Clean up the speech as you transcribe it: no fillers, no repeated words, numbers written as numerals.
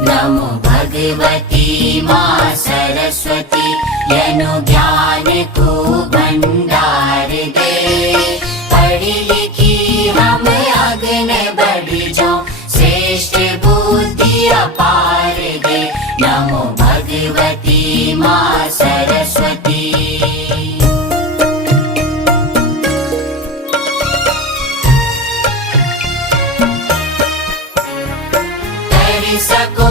नमो भगवती माँ सरस्वती, यनु ज्ञान को भंडार दे। पढ़ी लिखी हम आगे बढ़ जाओ, श्रेष्ठ बुद्धि अपार दे। नमो भगवती माँ सरस्वती। कर सको